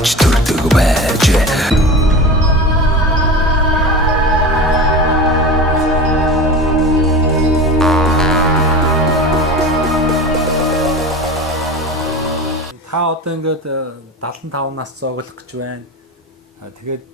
авч төрдөг байж. Та одоо ингээд 75 нас зоглох гэж байна. Тэгээд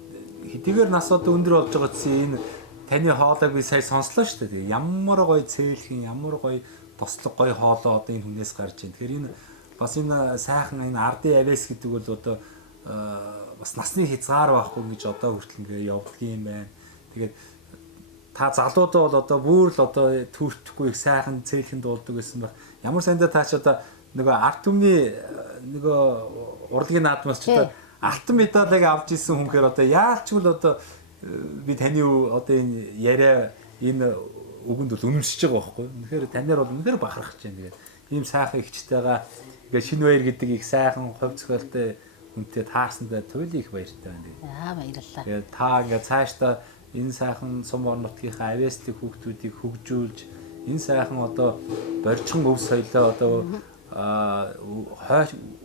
хэдийгээр нас одоо өндөр болж байгаа гэсэн энэ таны хоолойг би сая сонслоо шүү дээ. Ямар гоё цээлхэн, ямар гоё тослог гоё хоолой одоо энэ хүнээс гарч байна. Тэгэхээр энэ бас энэ сайхан энэ ардын авэс гэдэг бол одоо бас насны хязгаар байхгүй гэж одоо хүртэл ингээд явдаг юм байна. Тэгээд та залуудаа бол одоо бүр л одоо төртөхгүй их сайхан цээлхэн дуулдаг гэсэн баг. Ямар сандаа та ч одоо нөгөө ард түмний нөгөө урлагийн наадмаас ч одоо алтан медалийг авч ирсэн хүнхээр одоо яалч л одоо би таны одоо энэ яриа энэ үгэнд бол үнэмшиж байгаа байхгүй. Үнэхээр танаар бол үнэхээр бахархаж байна. Тэгээд ийм сайхан ихчтэйгээ ингээд шинэ баяр гэдэг их сайхан хувь зохиолтой үнтэй таарсандаа туйлын их баяртай байна. Баярлалаа. Тэгээд та ингээд цаашдаа энэ сайхан сум орнотгийнхаа авестик хүүхдүүдийг хөгжүүлж энэ сайхан одоо боржхон өв соёлоо одоо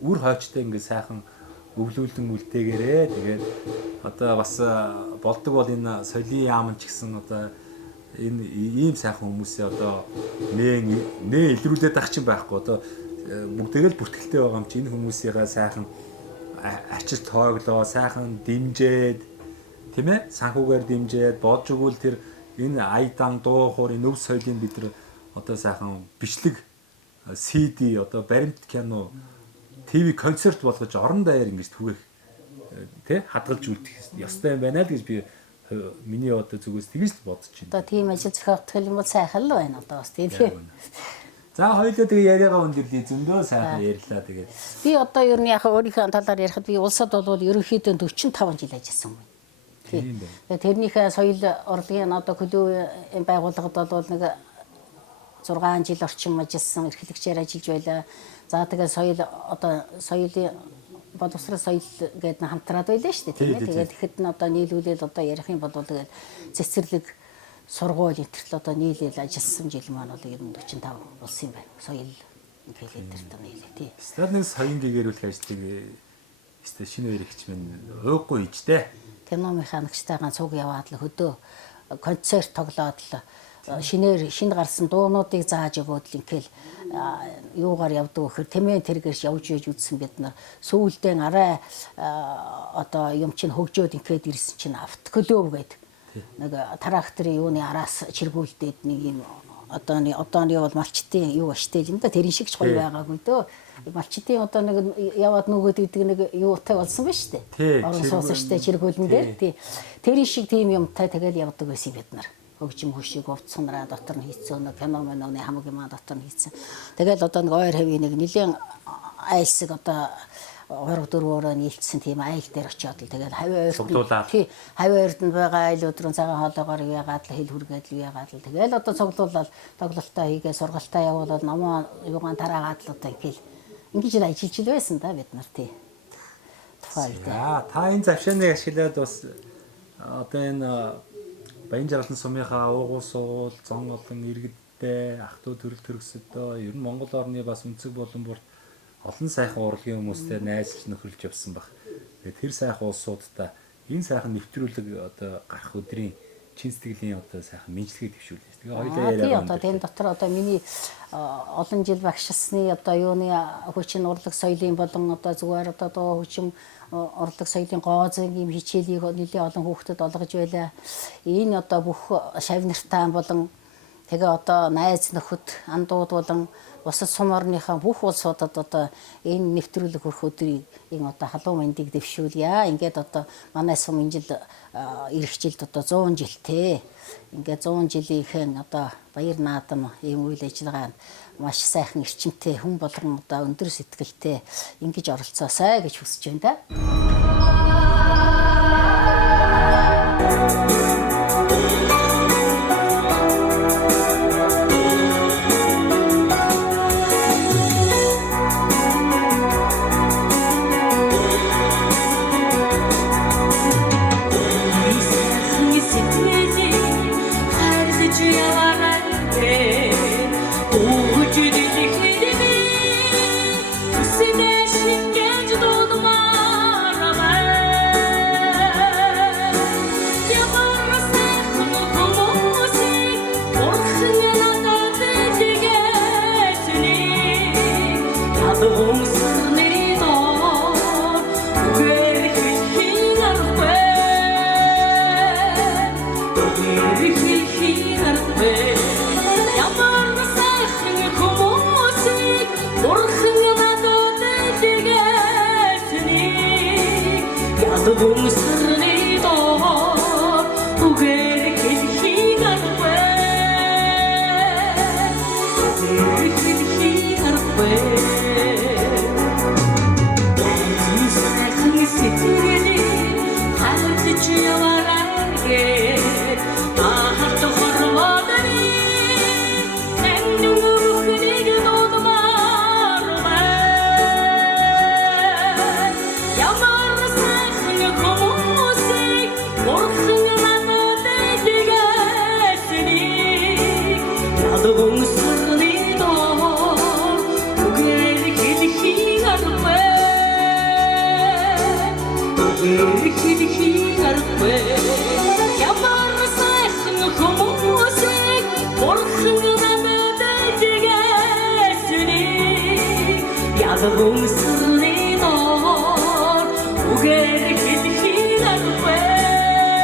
үр хойчтой ингээд сайхан өвлүүлэн үлдээгээрээ тэгээд одоо бас болдог бол энэ соёлын яамн ч гэсэн одоо энэ ийм сайхан хүмүүсээ одоо нэ илрүүлээд ах чинь байхгүй одоо бүгдээрээ л бүртгэлтэй байгаа юм чи энэ хүмүүсийнхаа сайхан ачиж тооглоо сайхан дэмжээд тийм ээ санхүүгээр дэмжээд бодж өгвөл тэр энэ аядан дуу хоор энэ өв соёлын бид нар одоо сайхан бичлэг CD одоо баримт кино ТV концерт болгож орон даяар ингэж түгээх тий хадгалж үлдэх ёстой юм байна л гэж би миний одоо зүгээс тэгж бодож байна. Одоо тийм ажил зохиогдох юм бол сайхан л байна одоо бас тийм. За хоёулаа тэгээ яриагаа өндөрлөе зөндөө сайхан ярьлаа тэгээд. Би одоо ер нь яг өөрийнхөө талаар ярихад би улсад бол ерөнхийдөө 45 жил ажилласан юм. Тийм. Тэрнийхээ соёл урлагийн одоо клубын байгууллагад бол нэг 6 жил орчим ажилласан, эрхлэгчээр ажиллаж байлаа. За тэгээ соёл одоо соёлын боловсрол соёл гэдэг нь хамтраад байлаа шүү дээ тийм ээ. Тэгээд ихэд нь одоо нийлүүлээд одоо ярих юм бол тэгээд цэцэрлэг сургууль энтерл одоо нийлээл ажилласан жил маань бол 45 болсон юм байна. Соёл ингээл энтерт нийлээ тий. Стадны соён гэгэрүүлэх ажлыг өстэй шинэ үеэр ихч минь ууггүй ичтэй. Кино механикчтайгаа цуг яваад л хөдөө концерт тоглоод л шинээр гарсан дуунуудыг зааж өгөөд л ингээл юугаар явдаг вөхөр тэмээ тэргэрш явж ийж үзсэн бид нар сүүлдээ арай одоо юм чинь хөгжөөд ингээд ирсэн чинь автоклуб гэдэг нэг тракторын юуны араас чиргүүлдээд нэг юм одооны бол малчтын юу аштай юм да тэрэн шиг ч гоё байгаагүй дөө малчтын одоо нэг яваад нүгөөд идэг нэг юутай болсон ба штэ орон суусаштай чиргүүлэн дээр тий тэрэн шиг тийм юмтай тэгэл явдаг байсан бид нар хөгжим хөшиг увцсанараа дотор нь хийцэн кино мэнөний хамаг юм дотор нь хийцэн. Тэгэл одоо нэг ойр хавийн нэг нэлийн айлсаг одоо 3-4 өрөө нийлцсэн тийм айл дээр очиод л тэгэл хавь ойрд нь байгаа айл өдрөн цагаан хоолоогоор яагаад л хэл хүргээд л яагаад л тэгэл одоо цуглуулаад тоглолтоо хийгээ сургалтаа явуулаад номоо юугаан тараагаад л одоо ингэж л ажиллаж л байсан да бид нар тий. Та энэ завшааныг ашиглаад бас одоо энэ Баян жаргалан сумынхаа уугуул суул зон олон иргэдтэй ах トゥ төрөл төрөсөдөө ер нь Монгол орны бас өнцөг болон бүрт олон сайхан урлагийн хүмүүстэй найзлж нөхөрлж явсан баг. Тэгээд тэр сайхан улсуудаа энэ сайхан нэвтрүүлэг одоо гарах өдрийн чин сэтгэлийн одоо сайхан мэдлэгийг төвшүүлж. Тэгээ хоёулаа яриа. Одоо тийм дотор одоо миний олон жил багшилсны одоо юуны хүчин урлаг соёлын болон одоо зүгээр одоо дуу хүчин урлаг соёлын гооцын юм хичээлийг нэлээд олон хүүхдэд олгож байлаа. Энэ одоо бүх шавь нартаа болон тэгээ одоо найз нөхөд андууд болон бусад сум орныхаа бүх улсуудад одоо энэ нэвтрүүлэг хөрөх өдрийг энэ одоо халуун мэндийг дэвшүүлье. Ингээд одоо манай сум энэ жил ирэх жилд одоо 100 жилтэй. Ингээд 100 жилийнхэн одоо баяр наадам ийм үйл ажиллагаанд маш сайхан эрчимтэй хүн болгон одоо өндөр сэтгэлтэй ингэж оролцоосай гэж хүсэж байна да. Sine şingenci dolma ядуу сэрний доор үгээр хэлхийг аргагүй хэлхийг аргагүй сайхан сэтгэлээ хайлтж яваарай ахт хормодны нэмнүхнийг дуудмаар байна ямар сайхан хүмүүсийг бурхан надад дэгэсний ядуу сэрний доор үгээр хэлхийг аргагүй хэлхийг аргагүй ямар сайхан хүмүүсийг бурхан надад дэгэсний ядуу сэрний доор үгээр хэлхийг аргагүй хэлхийг аргагүй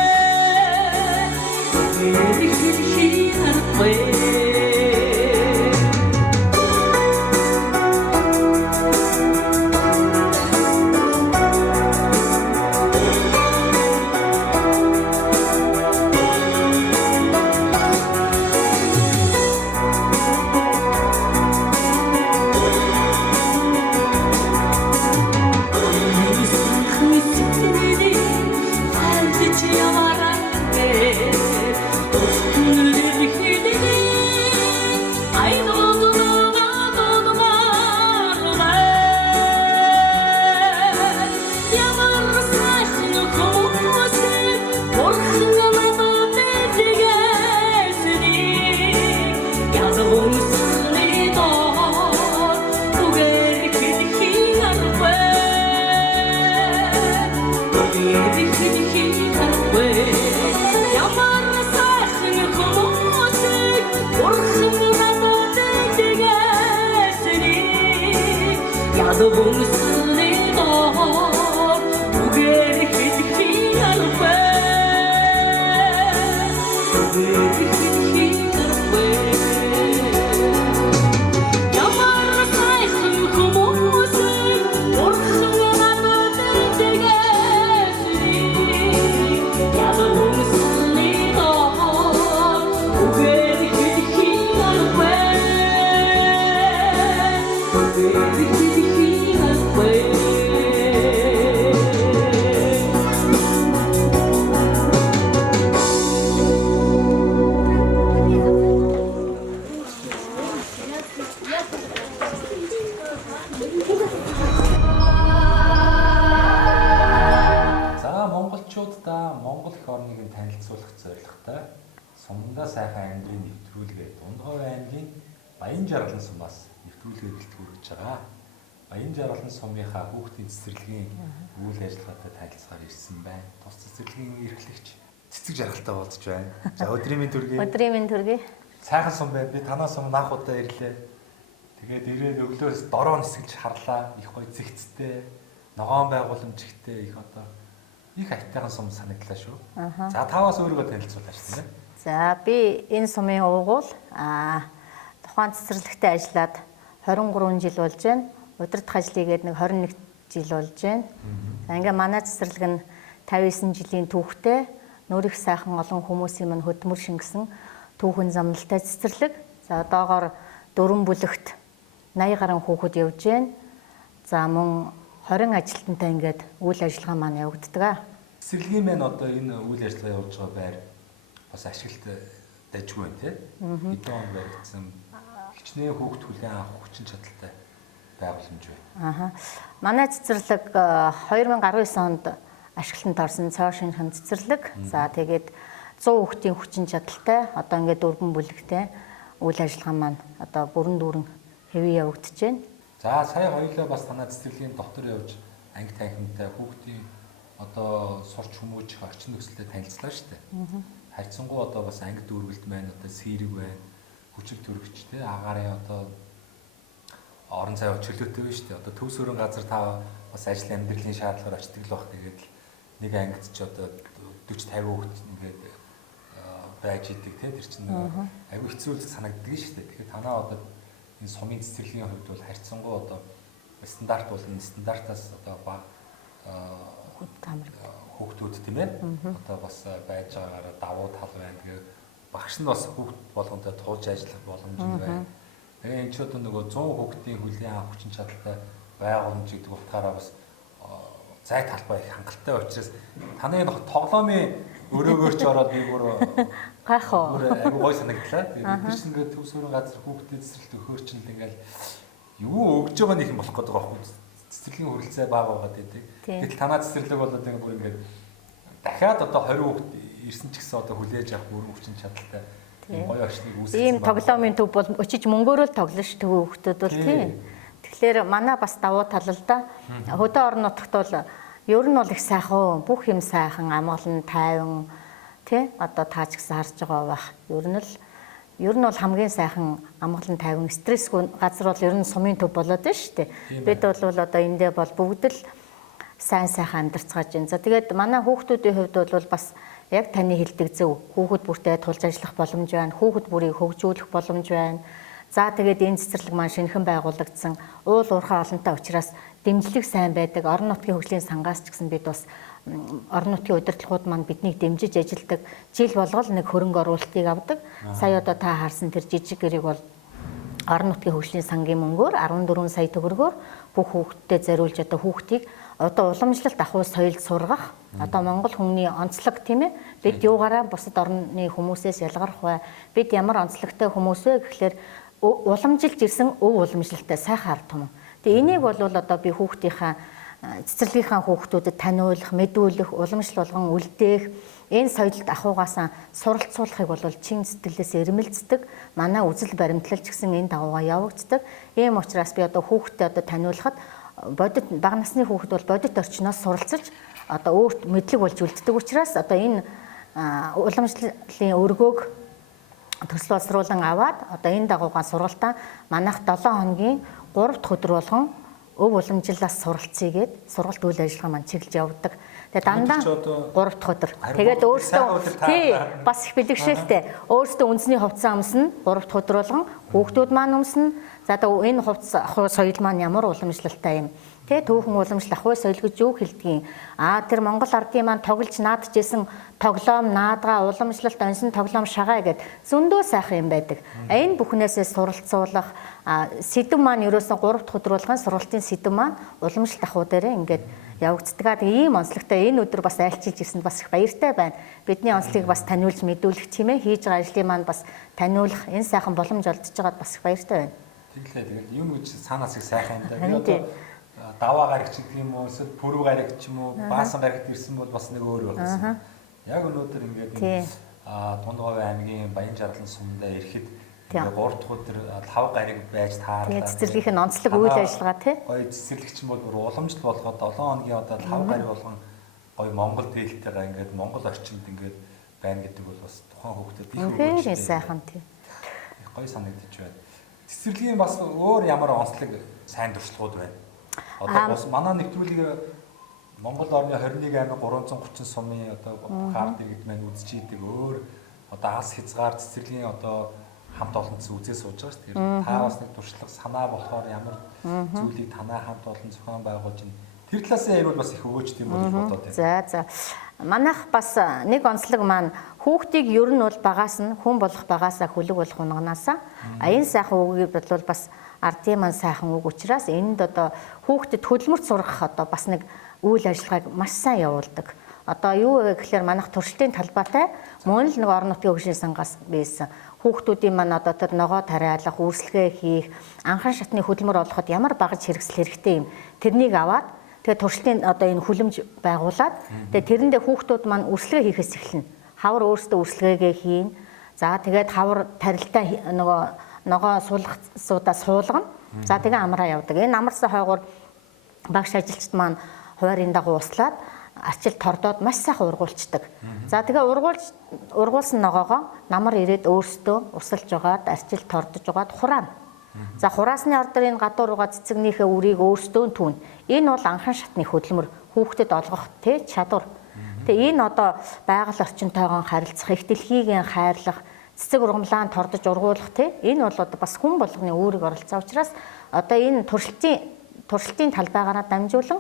Монгол эх орныг танилцуулах зорилготой сумдаа сайхан амьдрын нэвтрүүлгээ Дундгой аймгийн Баян Жаргалан сумаас нэвтрүүлгээ бэлтгэж байгаа. Баян Жаргалан сумынхаа хүүхдийн цэцэрлэгийн үйл ажиллагаатай танилцахаар ирсэн байна. Тус цэцэрлэгийн эрхлэгч цэцэг жаргалтай уулзж байна. За өдрийн мэнд төргий. Өдрийн мэнд төргий. Сайхан сум байна. Би танаас өмнө анх удаа ирлээ. Тэгээд ирээд өглөөс дороо нисгэлж харлаа. Их гоё зэгцтэй, ногоон байгууламж ихтэй их одоо их айтайхан сум санагдлаа шүү. За таваас өөрийгөө танилцуулаач тийм ээ. За би энэ сумын уугуул тухайн цэцэрлэгтээ ажиллаад 23 жил болж байна. Удирдах ажлыг гээд нэг 21 жил болж байна. За ингээ манай цэцэрлэг нь 59 жилийн түүхтэй нүүрх сайхан олон хүмүүсийн мань хөдөлмөр шингэсэн түүхэн замналтай цэцэрлэг. За одоогоор 4 бүлэгт 80 гаруй хүүхэд явж байна. За мөн 20 ажилтнтай ингээд үйл ажиллагаа маань явагддаг. Цэцэрлэгийн маань одоо энэ үйл ажиллагаа явуулж байгаа байр бас ашиглалт дайжгүй байна тийм. Хэдэн он баригдсан хичнээн хүүхд хүлээн авах хүчин чадалтай байгууламж байна. Манай цэцэрлэг 2019 онд ашиглалтанд орсон цоо шинхэн цэцэрлэг. За тэгээд 100 хүүхдийн хүчин чадалтай одоо ингээд 4 бүлэгтэй үйл ажиллагаа маань одоо бүрэн дүүрэн хэвээ явагдаж байна. За сая хоёулаа бас танай цэцэрлэгийн дотор явж анги танхимтай хүүхдийн одоо сурч хүмүүжих орчин нөхцөлтэй танилцлаа шүү дээ. Харьцангуй одоо бас анги дүүргэлт маань одоо сэрэг байна. Хүчил төрөгч те агарын одоо орон зай чөлөөтэй байна шүү дээ. Одоо төв сөрөн газар та бас ажил амьдралын шаардлагаар очдөг л баг. Тэгээд нэг ангид ч одоо 40 50 хүүхд ингээд байж идэг те тэр чинь аюу хэцүү санагддаг шүү дээ. Тэгэхээр танаа одоо энэ сумын цэцэрлэгийн хувьд бол харьцангуй одоо стандарт болон стандартаас одоо хүүхдүүд тийм ээ. Одоо бас байж байгаагаар давуу тал байна. Тэгээ багш нь бас хүүхд болгонтой туулж ажиллах боломж байна. Тэгээ энэ ч одоо нөгөө 100 хүүхдийн хүлээн авах хүчин чадалтай байгууламж гэдэг утгаараа бас зай талбай их хангалттай учраас таны энэ тоглоомын өрөөгөөрч ороод би бүр гайхаа. Айгу гой санагдлаа. Тэгээд бид чинь ингээд төв суурин газар хүүхдэд цэцэрлэгт өгөхөр чинь л ингээл юу өгж байгаа нэг юм болох гэдэг байгаа байхгүй. Цэцэрлэгийн хүрэлцээ бага байгаад байдаг. Гэтэл танаа цэцэрлэг болоод ингээд бүр ингээд дахиад одоо 20 хүүхд ирсэн ч гэсэн одоо хүлээж авах бүрэн хүчин чадалтай гоё орчныг үүсгэж ийм тоглоомын төв бол очиж мөнгөөрөө л тоглоно ш төв хүүхдүүд бол тийм. Тэгэхээр манай бас давуу тал л да. Хөдөө орон нутагт бол ер нь бол их сайхан бүх юм сайхан амгалан тайван тий одоо таач гэсэн харж байгаа байх. Ер нь бол хамгийн сайхан амгалан тайван стрессгүй газар бол ер нь сумын төв болоод байна шүү дээ. Бид бол одоо эндээ бол бүгд л сайн сайхан амьдарцгааж байна. За тэгээд манай хүүхдүүдийн хувьд бол бас яг таны хэлдэг зөв хүүхэд бүртээ тулж ажиллах боломж байна. Хүүхэд бүрийг хөгжүүлэх боломж байна. За тэгээд энэ цэцэрлэг маань шинэхэн байгуулагдсан уул уурхай олонтой учраас дэмжлэг сайн байдаг. Орон нутгийн хөгжлийн сангаас ч гэсэн бид бас орон нутгийн удирдлагууд маань биднийг дэмжиж ажилдаг. Жил болгол нэг хөрөнгө оруулалтыг авдаг. Сая одоо та харсан тэр жижиг гэрийг бол орон нутгийн хөгжлийн сангийн мөнгөөр 14 сая төгрөгөөр бүх хүүхдэд зориулж одоо хүүхдийг одоо уламжлалт ахуй соёлд сургах. Одоо Монгол хүмүүний онцлог тийм ээ. Бид юугаараа бусад орны хүмүүсээс ялгарх вэ? Бид ямар онцлогтой хүмүүс вэ гэхлээр уламжилж ирсэн өв уламжлалтай сайхан ард түмэн. Тэгээ энийг бол одоо би хүүхдийнхаа цэцэрлэгийнхаа хүүхдүүдэд таниулах, мэдүүлэх, уламжлал болгон үлдээх, энэ соёлд ахуйгаасаа суралцуулахыг бол чин сэтгэлээс эрмэлздэг. Манай үзэл баримтлал ч гэсэн энэ дагуугаар явагддаг. Ийм учраас би одоо хүүхдэд одоо таниулахад бодит бага насны хүүхэд бол бодит орчноос суралцаж одоо өөрт мэдлэг болж үлддэг учраас одоо энэ уламжлалын өргөөг төсөл боловсруулан аваад одоо энэ дагуугаар сургалтаа манайх 7 хоногийн 3 дахь өдөр болгон өв уламжлалаас суралцъя гээд сургалт үйл ажиллагаа маань чиглэж явдаг. Тэгээ дандаа 3 дахь өдөр. Тэгээд өөрсдөө тий бас их бэлэгшээлтэй. Өөрсдөө үндэсний хувцас өмснө 3 дахь өдөр болгон хүүхдүүд маань өмснө. За одоо энэ хувцас ахуй соёл маань ямар уламжлалтай юм. Тэ түүхэн уламжлал ахуй соёл гэж юу хэлдгийг. Тэр Монгол ардын маань тоглож наадчихсэн тоглоом, наадгаа, уламжлалт, онсон тоглоом шагаа гэд зөндөө сайхан юм байдаг. Энэ бүхнээсээ суралцуулах сэдв маань ерөөсөн 3 дахь өдөр болгон сургалтын сэдв маань уламжлалт ахуй дээр ингээд явагддаг. Тэгээ ийм онцлогтой энэ өдөр бас айлчилж ирсэнд бас их баяртай байна. Бидний онцлогийг бас таниулж мэдүүлэх тийм ээ хийж байгаа ажлыг маань бас таниулах энэ сайхан боломж олдож байгаад бас их баяртай байна. Тэгэл юм гэж цаанаас их сайхан юм да. Даваа гарагч гэдэг юм уу, эсвэл пүрүү гарагч юм уу, баасан гарагт ирсэн бол бас нэг өөр болсон. Яг өнөөдөр ингээд Дундгой аймгийн Баян Жаргалан сумдаа ирэхэд 3 дахь өдөр 5 гариг байж таарлаа. Цэцэрлэгийн онцлог үйл ажиллагаа тий. Гоё цэцэрлэгч юм бол уламжлалт болгоод 7 хоногийн одоо 5 гариг болгон гоё Монгол дээлтэйгээ ингээд Монгол орчинд ингээд байна гэдэг бол бас тухайн хүүхдэд их өгөөж сайхан тий. Гоё санагдаж байна. Цэцэрлэгийн бас өөр ямар онцлог сайн туршлагууд байна. Одоо бас манай нэвтрүүлгийг Монгол орны 21 аймаг 330 сумын одоо карт иргэд маань үзэж идэг өөр одоо ас хязгаар цэцэрлэгийн одоо хамт олонцос үзээ сууж байгаа шүү дээ. Та бас нэг туршлага санаа болохоор ямар зүйлийг танаа хамт олон зохион байгуулж байна. Тэр талаас нь ярил бас их өгөөчтэй юм болж бодоод байна. За. Манайх бас нэг онцлог маань хүүхдийг ер нь бол багаас нь хүн болох багаасаа хүлэг болох унганаасаа энэ сайхан үгийг бол бас ардын маань сайхан үг учраас энд одоо хүүхдэд хөдөлмөрт сургах одоо бас нэг үйл ажиллагааг маш сайн явуулдаг. Одоо юу вэ гэхээр манайх туршилтын талбайтай мөн л нэг орон нутгийн хөгжлийн сангаас байсан. Хүүхдүүдийн маань одоо тэр ногоо тариалах, үрсэлгээ хийх, анхан шатны хөдөлмөр олоход ямар багаж хэрэгсэл хэрэгтэй юм. Тэрнийг аваад тэгээ туршилтын одоо энэ хүлэмж байгуулад тэгээ тэрэндээ хүүхдүүд маань үрсэлгээ хийхээс эхэлнэ. Хавар өөрсдөө үрсэлгээгээ хийн. За тэгээд хавар тарилтаа ногоо суулгасуудаа суулгана. За тэгээ амраа явдаг. Энэ амарсан хойгоор багш ажилчид маань хуваарийн дагуу услаад арчил тордоод маш сайхан ургуулцдаг. За тэгээ ургуулсан ногоогоо намар ирээд өөрсдөө усалж жагаад арчил тордож жагаад хураана. За хураасны ордор энэ гадуур угаа цэцэгнийхээ үрийг өөрсдөө түүн. Энэ бол анхан шатны хөдөлмөр хүүхдэд олгох тий чадвар. Тэгээ энэ одоо байгаль орчинтойгоо харилцах, их дэлхийг хайрлах, цэцэг ургамлаан тордож ургуулах тий энэ бол одоо бас хүн болгоны үүрэг оролцоо учраас одоо энэ туршилтын талбайгаараа дамжуулан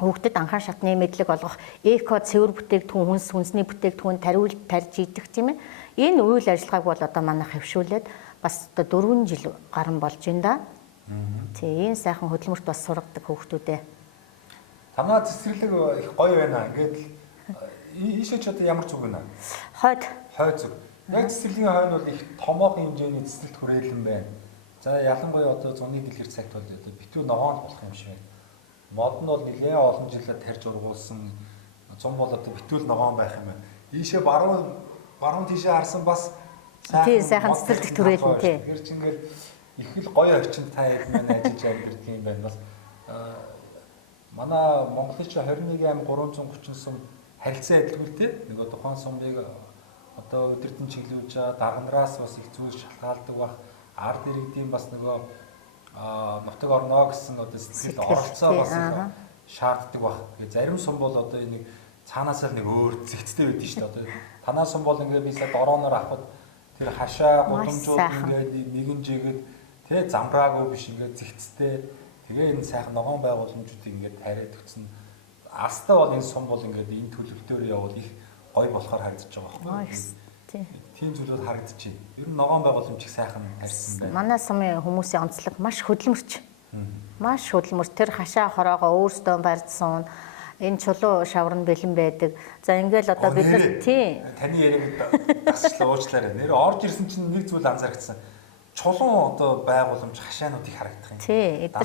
хүүхдэд анхаар шатны мэдлэг олгох, эко цэвэр бүтээгдэхүүн, хүнсний бүтээгдэхүүн тарьж идэх тийм ээ. Энэ үйл ажиллагааг бол одоо манай хавшуулаад бас одоо 4 жил гарan болж байна да. Тийм, энэ сайхан хөдөлмөрт бас сургадаг хүүхдүүдээ. Танаа цэцэрлэг их гоё байна. Ингээд ийшээ ч одоо ямар зүг вэ? Хойд Зүг. Яг цэцэрлэгийн хойно бол их томоохон хэмжээний цэцэрлэгт хүрээлэн байна. За ялангуяа одоо зуны дэлгэр цагт бол одоо битүү ногоонд болох юм шиг байна. Мод нь бол нэлээд олон жилээр тарьж ургуулсан. Зун бол одоо битүүл ногоон байх юм байна. Ийшээ баруун тийшээ харсан бас сайхан цэцэрлэгт хүрээлэн тий. Тэгэхээр чи ингээд их л гоё орчинд та хэд маань ажиллаж амьдардаг юм байна. Бас манай Монголын 21.330 сум харилцан адилгүйтэй. Нөгөө тухайн сумыг одоо өдөртөн чиглүүлж байгаа дарганараас бас их зүйл шалтгаалдаг бах. Ард иргэдийн бас нөгөө нутаг орноо гэсэн одоо сэтгэл оролцоо бас шаарддаг бах. Тэгээ зарим сум бол одоо нэг цаанаас л нэг өөр зэгцтэй байдаг шүү дээ. Одоо танаа сум бол ингээд би сая дорооноор авахд тэр хашаа гудамжууд ингээд нэгэн жигэд тэгээ замраагүй биш ингээд зэгцтэй. Тэгээ энэ сайхан ногоон байгууламжуудыг ингээд тариад өгсөн. Астаа бол энэ сум бол ингээд энэ төлөвлөлтөөр явбал их гоё болохоор харагдаж байгаа байхгүй. Тийм зүйлүүд харагдчихэв. Ер нь ногоон байгууламж их сайхан тарьсан байна. Манай сумын хүмүүсийн онцлог маш хөдөлмөрч. Маш хөдөлмөрч. Тэр хашаа хороогоо өөрсдөө барьсан. Энэ чулуу шавар нь бэлэн байдаг. За ингээл одоо бид нар тий. Таны яриаг дасчлаа уучлаарай. Нэр орж ирсэн чинь нэг зүйл анзаарчихсан. Чулуун одоо байгууламж хашаануудыг харагдах юм. Тий, эдгээр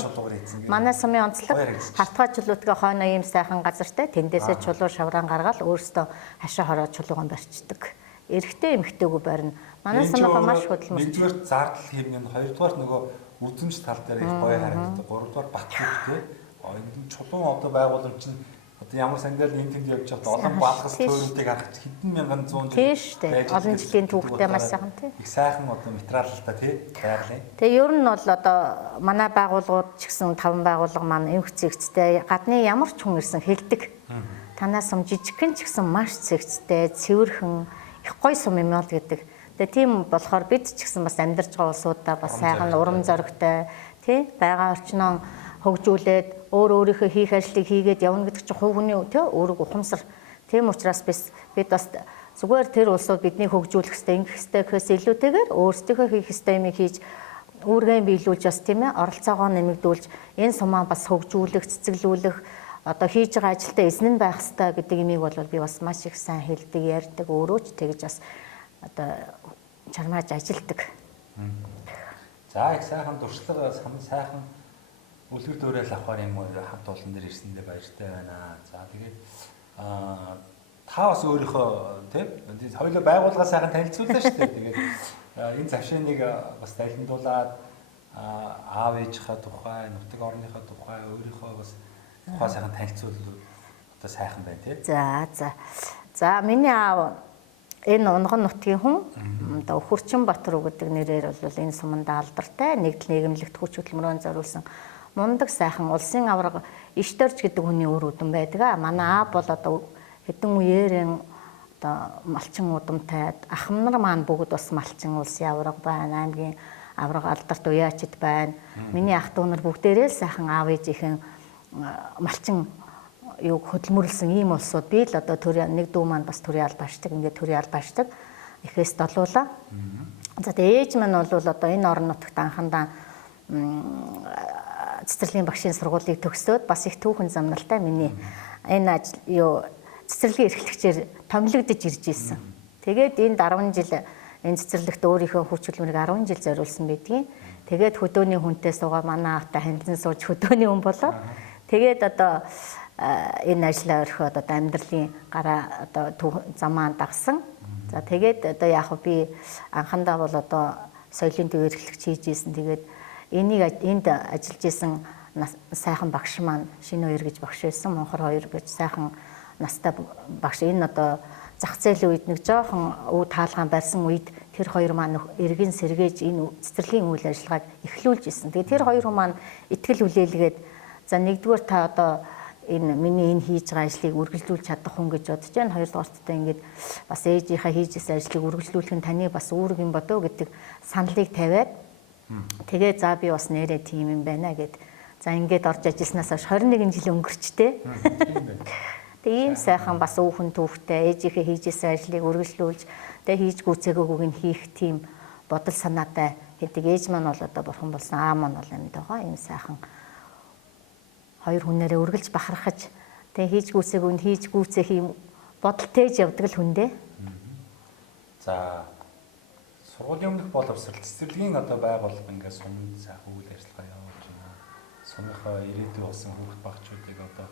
ч одоо тий. Манай сумын онцлог хартгаа чулуутгаа хойно ийм сайхан газартай тэндээсээ чулуу шавраан гаргаад өөрөөсөө хашаа хороо чулууган барьцдаг. Эрэгтэй эмэгтэйгөө барина. Манай сумынхаа маш хөдөлмөр. Нэгдүгээр зардал хэмнэн, хоёрдугаар нөгөө үзэмж тал дээр их гоё харагддаг. Гуравдугаар бат хөвтэй. Энэ чулуун одоо байгууламж чинь одоо ямар сандал энэ тэнд явж байхад олон балгас төөрүүдийг харах хэдэн мянган зуун тий штэ. Олон жилийн түүхтэй маш сайхан тий. Их сайхан одоо материал л та тий байгалийн. Тэгээ ер нь бол одоо манай байгууллагууд ч гэсэн 5 байгууллага маань эмх зэгцтэй гадны ямар ч хүн ирсэн хэлдэг. Танаас сум жижигхэн ч гэсэн маш зэгцтэй, цэвэрхэн их гоё сум юм бол гэдэг. Тэгээ тийм болохоор бид ч гэсэн бас амьдарч байгаа улсуудаа бас сайхан урам зоригтой тий байгаа орчноо хөгжүүлээд өөрийнхөө хийх ажлыг хийгээд явна гэдэг чинь хувь хүний тий өөрийгөө ухамсар. Тийм учраас бид бас зүгээр тэр улсууд бидний хөгжүүлэх ёстой, ингэх ёстой гэхээс илүүтэйгээр өөрсдийнхөө хийх ёстой юмыг хийж үүргээ биелүүлж бас тийм ээ оролцоогоо нэмэгдүүлж энэ сумаа бас хөгжүүлэх, цэцэглүүлэх одоо хийж байгаа ажилдаа эзэн нь байх ёстой гэдэг имийг бол би бас маш их сайн хэлдэг, ярьдаг, өөрөө ч тэгж бас одоо чармааж ажилдаг. За их сайхан туршлага, сайхан үлгэр дуурайл авахар юм уу хамт олон дээр ирсэндээ баяртай байна. За тэгээд та бас өөрийнхөө тийм хоёулаа байгууллага сайхан танилцууллаа шүү дээ. Тэгээд энэ завшааныг бас далиндуулаад аав ээжийнхээ тухай, нутаг орныхоо тухай, өөрийнхөө бас тухай сайхан танилцуулбал одоо сайхан байна тийм. За миний аав энэ Унган нутгийн хүн одоо Хөрчинбатар гэдэг нэрээр бол энэ суманд алдартай нэгдэл нийгэмлэгт хүч хөдөлмөрөөр зориулсан мундаг сайхан улсын авраг Ишдорж гэдэг хүний өр үдэн байдаг. Манай аав бол одоо хэдэн үеэрэн одоо малчин удамтай ахм нар маань бүгд бас малчин улсын авраг байна. Аймгийн авраг алдарт уяачид байна. Миний ах дүү нар бүгдээрээ л сайхан аав ээжийнхэн малчин юуг хөдөлмөрлсөн ийм улсууд би л одоо төрийн нэг дүү маань бас төрийн албаачдаг. Ингээд төрийн албаачдаг. Эхээс долуулаа. За тэгээ ээж маань бол одоо энэ орон нутагт анхандаа цэцэрлэгийн багшийн сургуулийг төгсөөд бас их түүхэн замналтай миний энэ цэцэрлэгийн эрхлэгчээр томилогдож ирж ирсэн. Тэгээд энд 10 жил энэ цэцэрлэгт өөрийнхөө хүч хөдөлмөрийг 10 жил зориулсан байдгийн. Тэгээд хөдөөний хүнтэй суугаа манай автаа хандлан сууж хөдөөний хүн болоод тэгээд одоо энэ ажлаа өрхөд одоо амьдралын гараа одоо замаа дагсан. За тэгээд одоо яг би анхандаа бол одоо соёлын төв эрхлэгч хийж ийсэн. Тэгээд энд ажиллаж исэн сайхан багш маань Шинэ хоёр гэж багш байсан, Монхор хоёр гэж сайхан настай багш. Энэ одоо зах зээлийн үед нэг жоохон өв таалгаан барьсан үед тэр хоёр маань эргэн сэргээж энэ цэцэрлэгийн үйл ажиллагааг эхлүүлж исэн. Тэгээ тэр хоёр хүн маань итгэл хүлээлгээд за нэгдүгээр та одоо энэ миний энэ хийж байгаа ажлыг үргэлжлүүлж чадах хүн гэж бодож байна. Хоёрдугаартаа ингээд бас ээжийнхаа хийж исэн ажлыг үргэлжлүүлэх нь таны бас үүрэг юм бодоо гэдэг саналыг тавиад тэгээ за би бас нэрээ тийм юм байна гэд За ингээд орж ажилласнаас хойш 21 жил өнгөрчтэй. Тэгээ ийм сайхан бас өвхөн түүхтэй ээжийнхээ хийжсэн ажлыг үргэлжлүүлж тэгээ хийж гүйцээгөөг нь хийх тийм бодол санаатай хэдэг ээж маань бол одоо бурхан болсон аа маань бол амьд байгаа. Ийм сайхан хоёр хүнээрээ үргэлж бахархаж тэгээ хийж гүйцээгөө нь хийж гүйцээх юм бодолтойж явдаг л хүн дээ. За сургуулийн өмнөх боловсрол цэцэрлэгийн одоо байгууллага ингээд сумд сайхан үйл ажиллагаа явуулж байна. Сумынхаа ирээдүйн болсон хүүхд багчуудыг одоо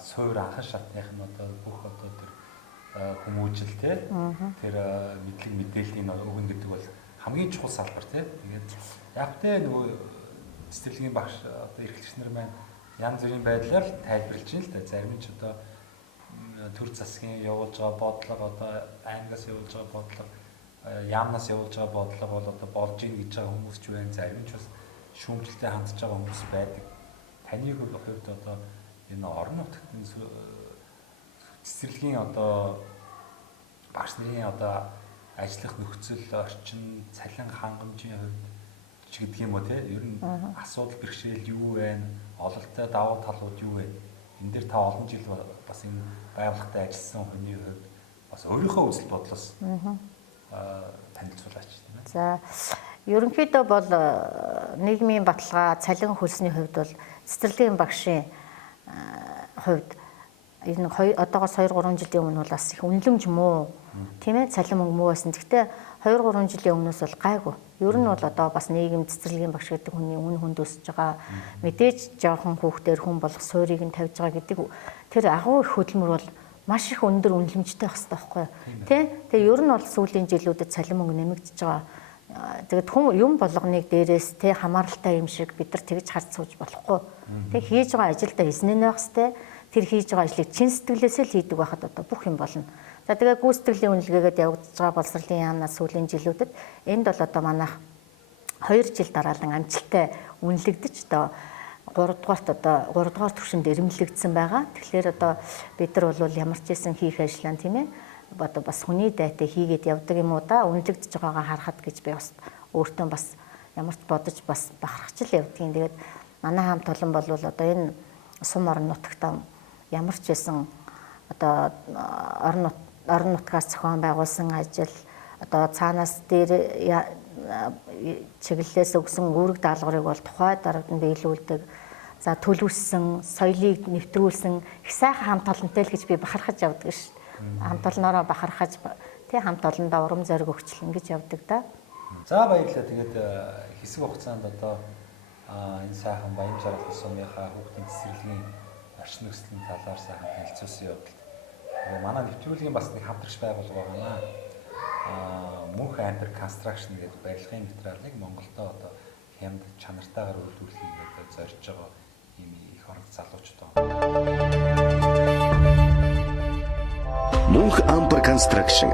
суур анхан шатных нь одоо бүх одоо тэр хүмүүжил тэр мэдлэг мэдээллийн өгнө гэдэг бол хамгийн чухал салбар тийм. Тэгээд яг тэ нөгөө цэцэрлэгийн багш одоо эрхлэгч нар маань янз бүрийн байдлаар тайлбарлаж байна л да. Зарим нь ч одоо төр засгийн явуулж байгаа бодлого одоо аймагаас явуулж байгаа бодлого яамнаас явуулж байгаа бодлого бол одоо болж ийн гэж байгаа хүмүүс ч байна. Зарим нь ч бас шүүмжлэлтэй хандж байгаа хүмүүс байдаг. Таны хувьд одоо энэ орон нутгад цэцэрлэгийн одоо багш нарын одоо ажиллах нөхцөл орчин цалин хангамжийн хувьд ч гэдэг юм уу те ер нь асуудал бэрхшээл юу вэ? Ололттой давуу талууд юу вэ? Энэ дээр та олон жил бас энэ байгууллагатай ажилласан хүний хувьд бас өөрийнхөө үзэл бодлоос танилцуулаач тийм ээ. За ерөнхийдөө бол нийгмийн баталгаа цалин хөлсний хувьд бол цэцэрлэгийн багшийн хувьд энэ одоогоос 2-3 жилийн өмнө бол бас их үнэлэмж муу тийм ээ цалин мөнгө муу байсан. Гэхдээ 2-3 жилийн өмнөөс бол гайгүй. Ер нь бол одоо бас нийгэм цэцэрлэгийн багш гэдэг хүний үн хүнд өсөж байгаа. Мэдээж жоохон хүүхдээр хүн болох суурийг нь тавьж байгаа гэдэг тэр агуу их хөдөлмөр бол маш их өндөр үнэлэмжтэй байх хэрэгтэй байхгүй юу? Тэгээ ер нь бол сүүлийн жилүүдэд цалин мөнгө нэмэгдэж байгаа. Тэгээд хүн юм болгоныг дээрээс тэ хамааралтай юм шиг бид нар тэгж харж сууж болохгүй. Тэг хийж байгаа ажилдаа эзнэн байх хэрэгтэй. Тэр хийж байгаа ажлыг чин сэтгэлээсээ л хийдэг байхад одоо бүх юм болно. За тэгээ гүйцэтгэлийн үнэлгээгээд явагдаж байгаа боловсролын яамнаас сүүлийн жилүүдэд энд бол одоо манайх 2 жил дараалан амжилттай үнэлэгдэж одоо 3 дугаар түвшинд ирэмлэгдсэн байгаа. Тэгэхээр одоо бид нар бол ямар ч байсан хийх ажлаа тийм ээ одоо бас хүний дайтай хийгээд явдаг юм уу да үнэлэгдэж байгаагаа харахад гэж би бас өөртөө бас ямар ч бодож бас бахархаж л явдгийн. Тэгээд манай хамт олон бол одоо энэ сум орон нутагт ямар ч байсан одоо орон нутгаас зохион байгуулсан ажил одоо цаанаас дээр чиглэлээс өгсөн үүрэг даалгаврыг бол тухай дарагт нь биелүүлдэг. За төлөвлөсөн, соёлыг нэвтрүүлсэн их сайхан хамт олонтой л гэж би бахархаж явдаг ш. Хамт олноороо бахархаж тий хамт олондоо урам зориг өгчл ингэж явдаг да. За баярлалаа. Тэгээд хэсэг хугацаанд одоо энэ сайхан Баян жаргал сумынхаа хүүхдийн цэцэрлэгийн орчин нөхцөлийн талаар сайхан танилцуулсан явдал. Манай нэвтрүүлгийн бас нэг хамтрагч байгууллага байна. Мөнх Ампер Construction гэдэг барилгын материалыг Монголдо одоо хямд чанартайгаар үйлдвэрлэхийг одоо зорж байгаа ийм их орон залуучууд байна. Мөнх Ампер Construction.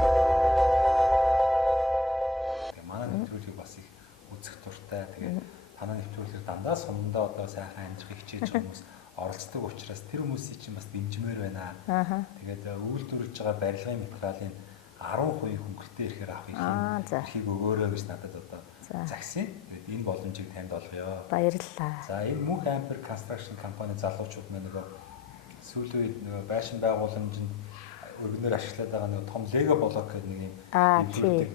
Манай нэвтрүүлгийг бас их үзэх дуртай. Тэгээд танай нэвтрүүлгээр дандаа сумдаа одоо сайхан амжих хичээж байгаа хүмүүс оролцдог учраас тэр хүмүүсийн чинь бас дэмжмээр байна. Тэгээд үйлдвэрлэж байгаа барилгын материалын 10% хөнгөлтэй ирэхээр авах их өгөөрэй гэж надад одоо загсан. Тэгээд энэ боломжийг танд олгоё. Баярлалаа. За энэ Мөнх Ампер Construction компани залуучууд маань нөгөө сүүлийн үед нөгөө байшин байгууламжинд өргөнөөр ашиглаад байгаа нөгөө том лего блок гэдэг нэг юм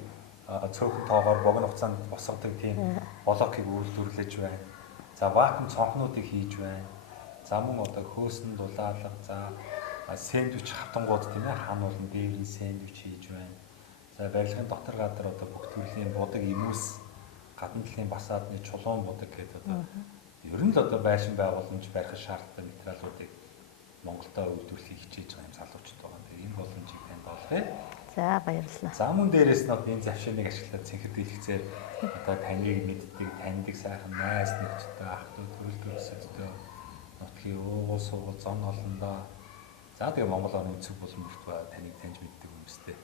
цөөхөн тоогоор богино хугацаанд босгодог тийм блокийг үйлдвэрлэж байна. За вакуум цонхнуудыг хийж байна. За мөн одоо хөөсөн дулаалга, за сэндвич хавтангууд тийм ээ хан болон дээр нь сэндвич хийж байна. За барилгын дотор гадар одоо бүх төрлийн будаг имүүс, гадна талын басаадны чулуун будаг гэдэг одоо ер нь л одоо байшин байгууламж барих шаардлагатай материалуудыг Монголдо үйлдвэрлэхийг хичээж байгаа юм залуучууд байгаа. Тэгээ энэ боломжийг танд олгоё. За баярлалаа. За мөн дээрээс нь одоо энэ завшааныг ашиглаад цэнхэр дэлгэцээр одоо таныг мэддэг, таньдаг сайхан найз нөхдөдөө, ах トゥ төрөл төрөсөдөө нутгийн уугуул суугуул зон олондоо. За тэгээ Монгол орны эцэг болон бүрт таныг таньж мэддэг хүмүүстэй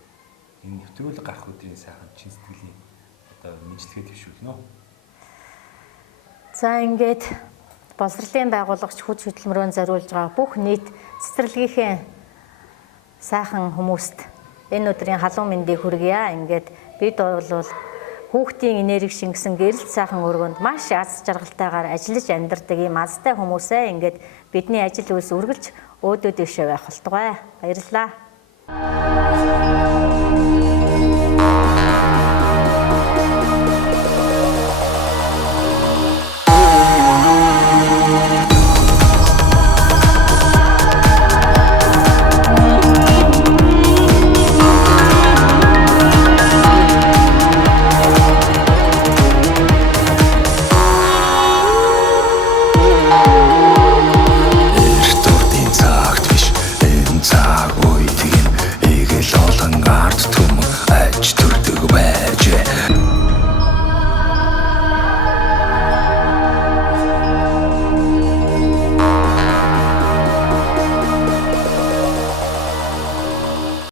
энэ нэвтрүүлэг гарах өдрийн сайхан чин сэтгэлийн одоо мэдлэгээ төвшүүлнэ. За ингээд боловсролын байгууллагч хүч хөдөлмөрөөр зориулж байгаа бүх нийт цэцэрлэгийнхээ сайхан хүмүүст энэ өдрийн халуун мэндийг хүргье. Ингээд бид бол хүүхдийн энерги шингэсэн гэрэл сайхан өргөнд маш аз жаргалтайгаар ажиллаж амьдардаг ийм азтай хүмүүсээ ингээд бидний ажил үйлс үргэлж өөдөө дэвшээ байх болтугай. Баярлалаа.